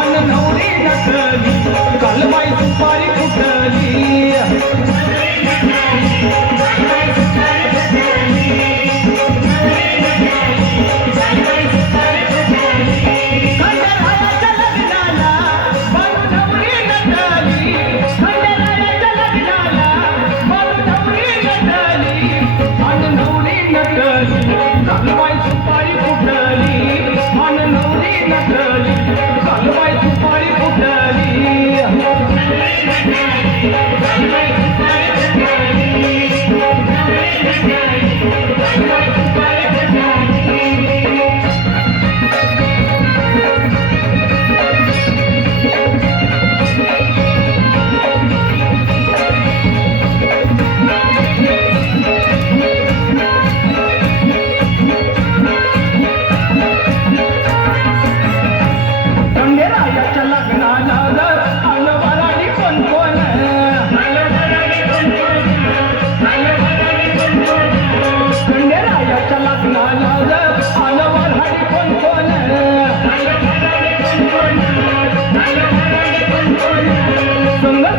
अन नवरी नटली कालबाई सुपारी फुटली कालबाई सुपारी फुटली अन नवरी नटली कालबाई सुपारी फुटली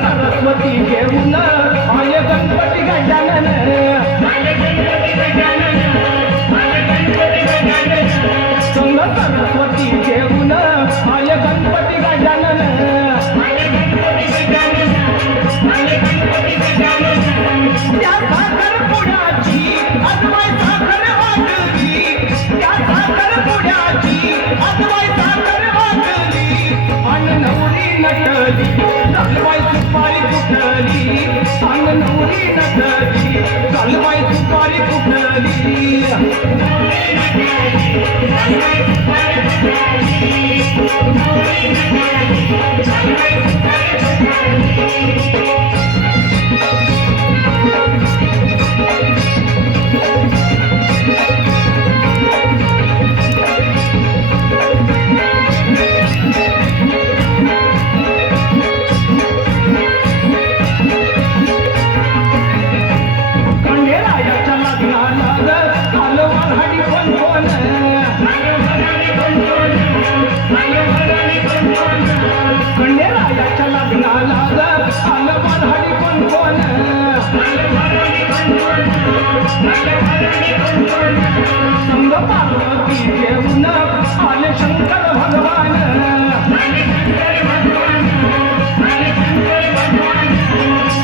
सरस्वती घेऊन आले गणपती गजानन संग सरस्वती घेऊन आले गणपती गजानन त्या साखर पुड्याची अद्वै साखर वाटली त्या साखर पुड्याची अद्वै साखर वाटली अन नवरी नटली कालबाई सुपारी फुटली अन नवरी नटली कालबाई सुपारी फुटली संग पार्वती घेऊन आले शंकर भगवान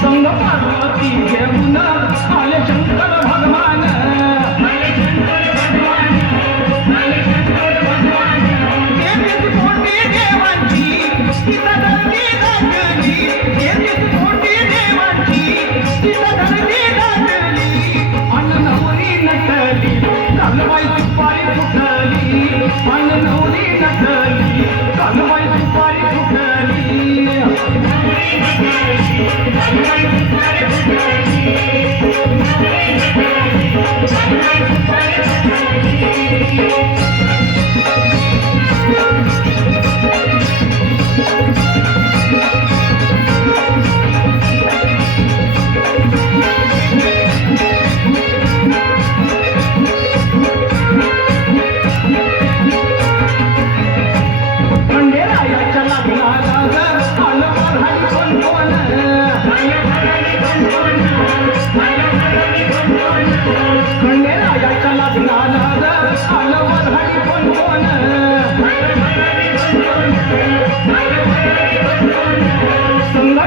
संग पार्वती घेऊन आले शंकर भगवान देवीच मोठी देवांची तिचा धरती दाटली देवीच मोठी देवांची तिचा धरती दाटली अन नवरी नटली कालबाई सुपारी फुटली अन नवरी नटली कालबाई सुपारी फुटली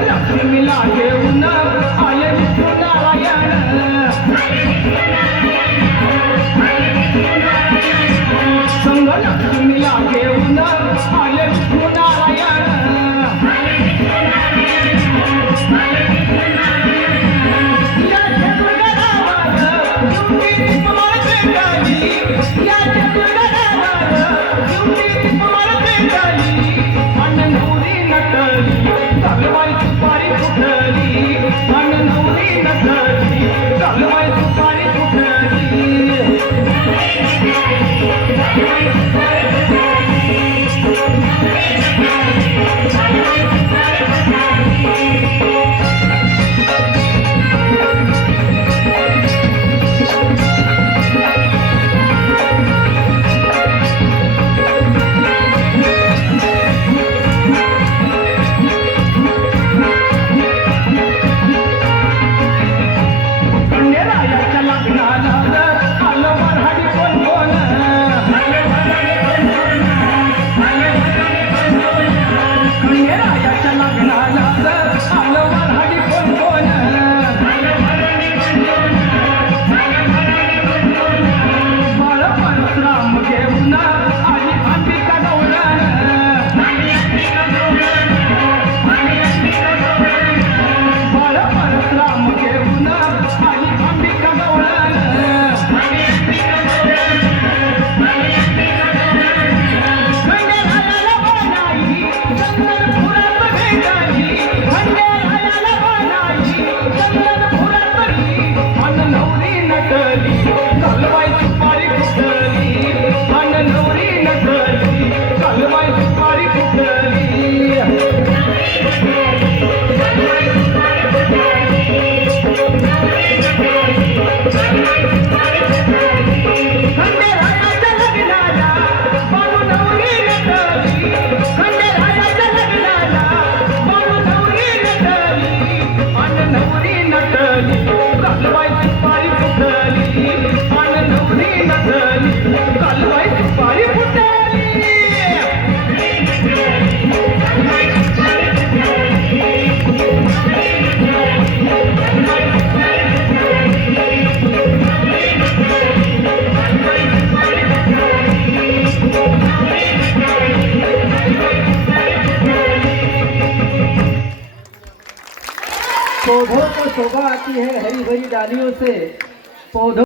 लक्ष्मीला घेऊन आले विष्णू नारायण संग लक्ष्मीला घेऊन आले विष्णू नारायण या जगदावर युक्ती दीपमाळ पेटली या जगदावर युक्ती दीपमाळ पेटली अन नवरी नटली कालबाई सुपारी फुटली पौधों को शोभा आती है हरी भरी डालियों से, पौधों